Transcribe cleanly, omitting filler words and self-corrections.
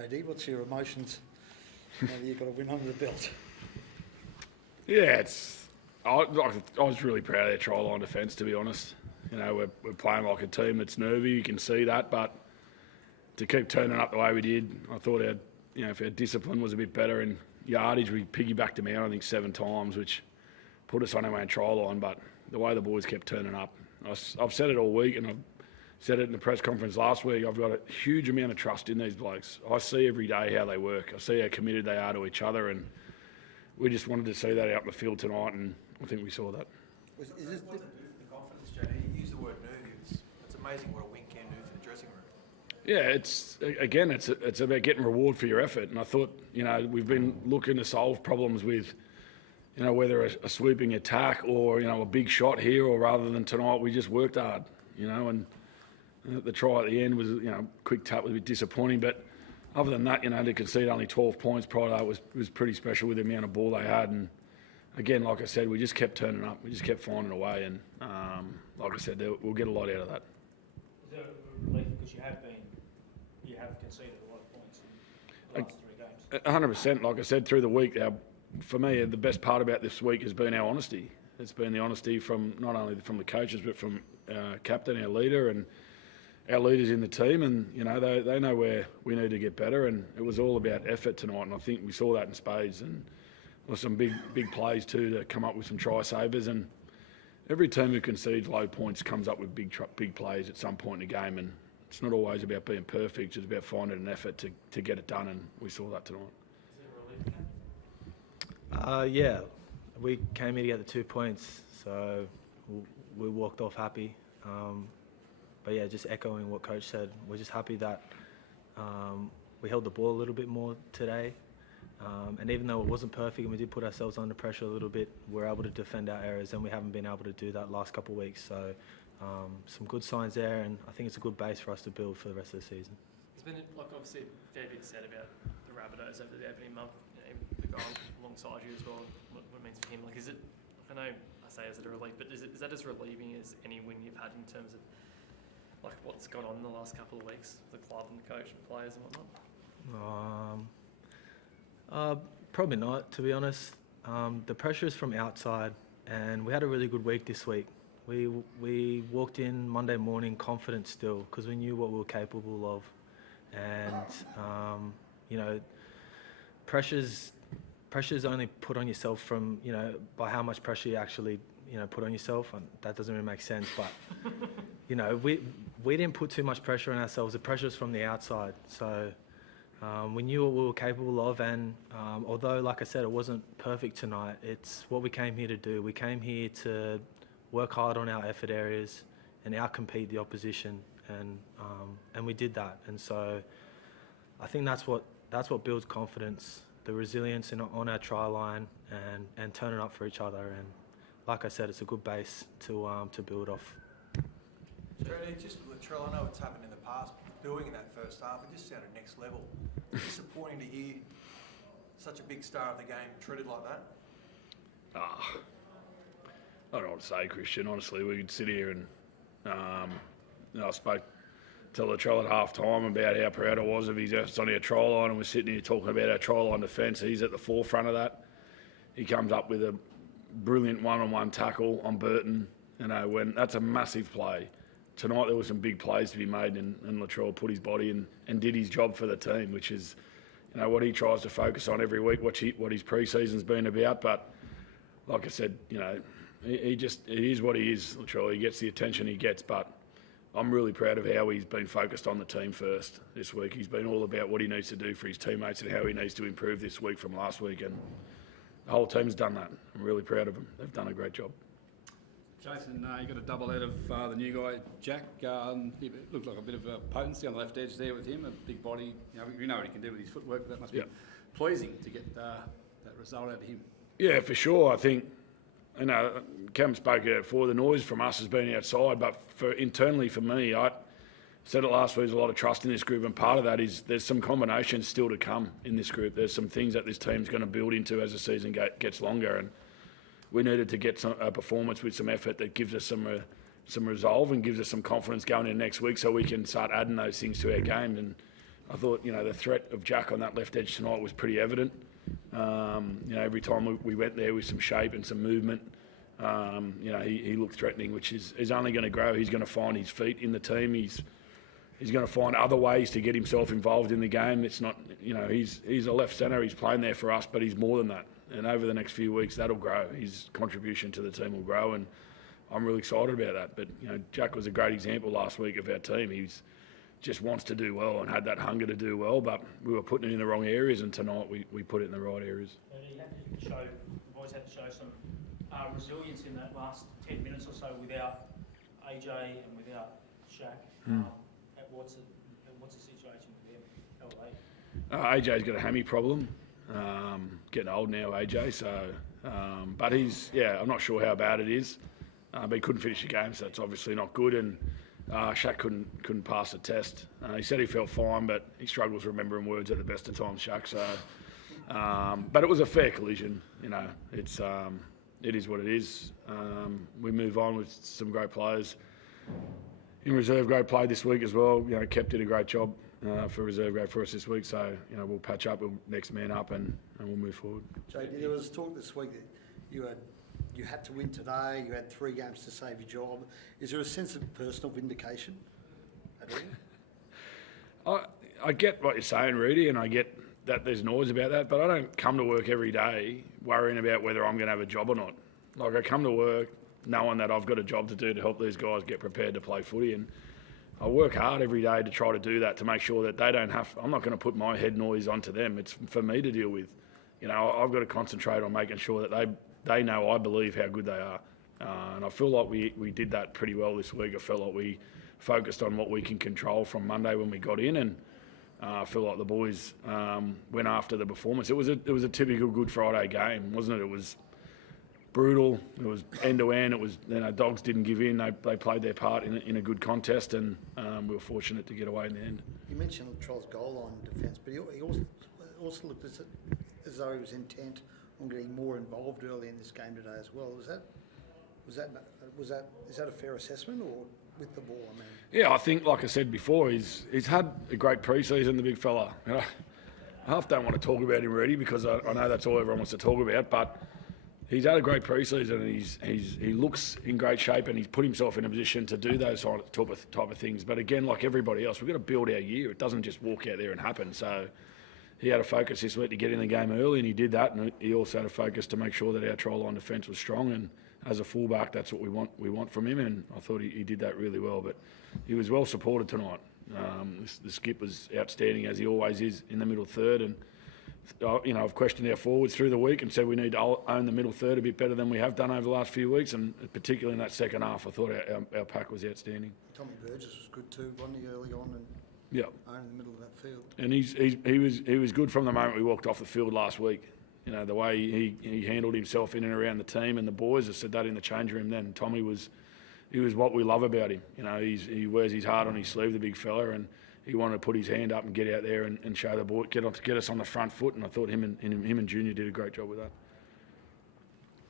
JD, what's your emotions now that you've got a win under the belt? Yeah, I was really proud of their try line defence, to be honest. You know, we're playing like a team that's nervy, you can see that, but to keep turning up the way we did, I thought if our discipline was a bit better in yardage, we piggybacked them out, I think 7 times, which put us on our own try line, but the way the boys kept turning up, I've said it all week, and I've said it in the press conference last week, I've got a huge amount of trust in these blokes. I see every day how they work. I see how committed they are to each other, and we just wanted to see that out in the field tonight, and I think we saw that. What does it do for the confidence, JD? You use the word nervy. It's amazing what a win can do for the dressing room. Yeah, it's about getting reward for your effort, and I thought, we've been looking to solve problems with, whether a sweeping attack or, a big shot here, or rather than tonight, we just worked hard, and the try at the end was, quick tap was a bit disappointing, but other than that, to concede only 12 points prior to that was pretty special with the amount of ball they had. And again, like I said, we just kept turning up. We just kept finding a way. And like I said, we'll get a lot out of that. Is that a relief because you have conceded a lot of points in the last 3 games? 100%. Like I said, through the week, for me, the best part about this week has been our honesty. It's been the honesty from not only from the coaches, but from our captain, our leader, and our leaders in the team, and they know where we need to get better, and it was all about effort tonight, and I think we saw that in spades, and there were some big plays too to come up with some try savers, and every team who concedes low points comes up with big plays at some point in the game, and it's not always about being perfect, it's about finding an effort to get it done, and we saw that tonight. Yeah, we came here to get the 2 points, so we walked off happy. But yeah, just echoing what Coach said, we're just happy that we held the ball a little bit more today. And even though it wasn't perfect and we did put ourselves under pressure a little bit, we're able to defend our errors, and we haven't been able to do that last couple of weeks. So some good signs there, and I think it's a good base for us to build for the rest of the season. There's been obviously a fair bit said about the Rabbitohs over the opening month. The guy alongside you as well, what it means for him. Like, is it? I know I say is it a relief, but is that as relieving as any win you've had in terms of like what's gone on in the last couple of weeks, the club and the coach and players and whatnot? Probably not, to be honest. The pressure is from outside, and we had a really good week this week. We walked in Monday morning confident still, because we knew what we were capable of, and pressure's only put on yourself from by how much pressure you actually put on yourself, and that doesn't really make sense, but we didn't put too much pressure on ourselves. The pressure's from the outside, so we knew what we were capable of, and although, like I said, it wasn't perfect tonight, it's what we came here to do. We came here to work hard on our effort areas and outcompete the opposition, and we did that. And so I think that's what builds confidence, the resilience on our try line, and turning up for each other. And like I said, it's a good base to build off. JD, just with Latrell, I know it's happened in the past, but doing in that first half, it just sounded next level. Disappointing to hear such a big star of the game treated like that. I don't know what to say, Christian. Honestly, we could sit here and I spoke to Latrell at half time about how proud I was of his efforts on our try line, and we're sitting here talking about our try line defence. He's at the forefront of that. He comes up with a brilliant one-on-one tackle on Burton. When that's a massive play. Tonight there were some big plays to be made, and Latrell put his body in and did his job for the team, which is, what he tries to focus on every week, what his pre-season's been about. But like I said, he is what he is, Latrell. He gets the attention he gets, but I'm really proud of how he's been focused on the team first this week. He's been all about what he needs to do for his teammates and how he needs to improve this week from last week, and the whole team's done that. I'm really proud of them. They've done a great job. Jason, you got a double out of the new guy, Jack. He looked like a bit of a potency on the left edge there with him, a big body. We know what he can do with his footwork, but that must be pleasing to get that result out of him. Yeah, for sure. I think, Cam spoke about it before, the noise from us has been outside, but internally for me, I said it last week, there's a lot of trust in this group, and part of that is there's some combinations still to come in this group. There's some things that this team's going to build into as the season gets longer, and we needed to get a performance with some effort that gives us some resolve and gives us some confidence going into next week, so we can start adding those things to our game. And I thought, the threat of Jack on that left edge tonight was pretty evident. Every time we went there with some shape and some movement, he looked threatening, which is only going to grow. He's going to find his feet in the team. He's going to find other ways to get himself involved in the game. It's not, he's a left centre. He's playing there for us, but he's more than that. And over the next few weeks, that'll grow. His contribution to the team will grow, and I'm really excited about that. But, Jack was a great example last week of our team. He's just wants to do well and had that hunger to do well, but we were putting it in the wrong areas, and tonight we put it in the right areas. The boys had to show some resilience in that last 10 minutes or so without AJ and without Shaq. What's the situation with them? How are they? AJ's got a hammy problem. Getting old now, AJ. So, but I'm not sure how bad it is. But he couldn't finish the game, so that's obviously not good. And Shaq couldn't pass the test. He said he felt fine, but he struggles remembering words at the best of times, Shaq. So, but it was a fair collision. It is what it is. We move on with some great players. In reserve grade played this week as well. Kep did a great job for reserve grade for us this week. So we'll patch up, we'll next man up, and we'll move forward. Jay, there was talk this week that you had to win today. You had 3 games to save your job. Is there a sense of personal vindication at all? I get what you're saying, Rudy, and I get that there's noise about that, but I don't come to work every day worrying about whether I'm going to have a job or not. Like, I come to work knowing that I've got a job to do to help these guys get prepared to play footy, and I work hard every day to try to do that, to make sure that they don't have... I'm not going to put my head noise onto them. It's for me to deal with. I've got to concentrate on making sure that they know I believe how good they are. And I feel like we did that pretty well this week. I felt like we focused on what we can control from Monday when we got in, and I feel like the boys went after the performance. It was a typical Good Friday game, wasn't it? It was brutal. It was end-to-end. It was, Dogs didn't give in. They played their part in a good contest, and we were fortunate to get away in the end. You mentioned Latrell's goal line defence, but he also looked as though he was intent on getting more involved early in this game today as well. Is that a fair assessment, or with the ball? Yeah, I think, like I said before, he's had a great pre-season, the big fella. I half don't want to talk about him already because I know that's all everyone wants to talk about, but he's had a great pre-season, and he looks in great shape, and he's put himself in a position to do those type of things. But again, like everybody else, we've got to build our year. It doesn't just walk out there and happen. So he had a focus this week to get in the game early, and he did that. And he also had a focus to make sure that our try line defence was strong. And as a fullback, that's what we want from him. And I thought he did that really well. But he was well supported tonight. The skip was outstanding, as he always is, in the middle third. And I've questioned our forwards through the week and said we need to own the middle third a bit better than we have done over the last few weeks, and particularly in that second half, I thought our pack was outstanding. Tommy Burgess was good too, wasn't he, early on, and in the middle of that field. And he was good from the moment we walked off the field last week. The way he handled himself in and around the team and the boys. I said that in the change room then. Tommy was what we love about him. He wears his heart on his sleeve, the big fella, and he wanted to put his hand up and get out there and show the boy, get us on the front foot, and I thought him and Junior did a great job with that.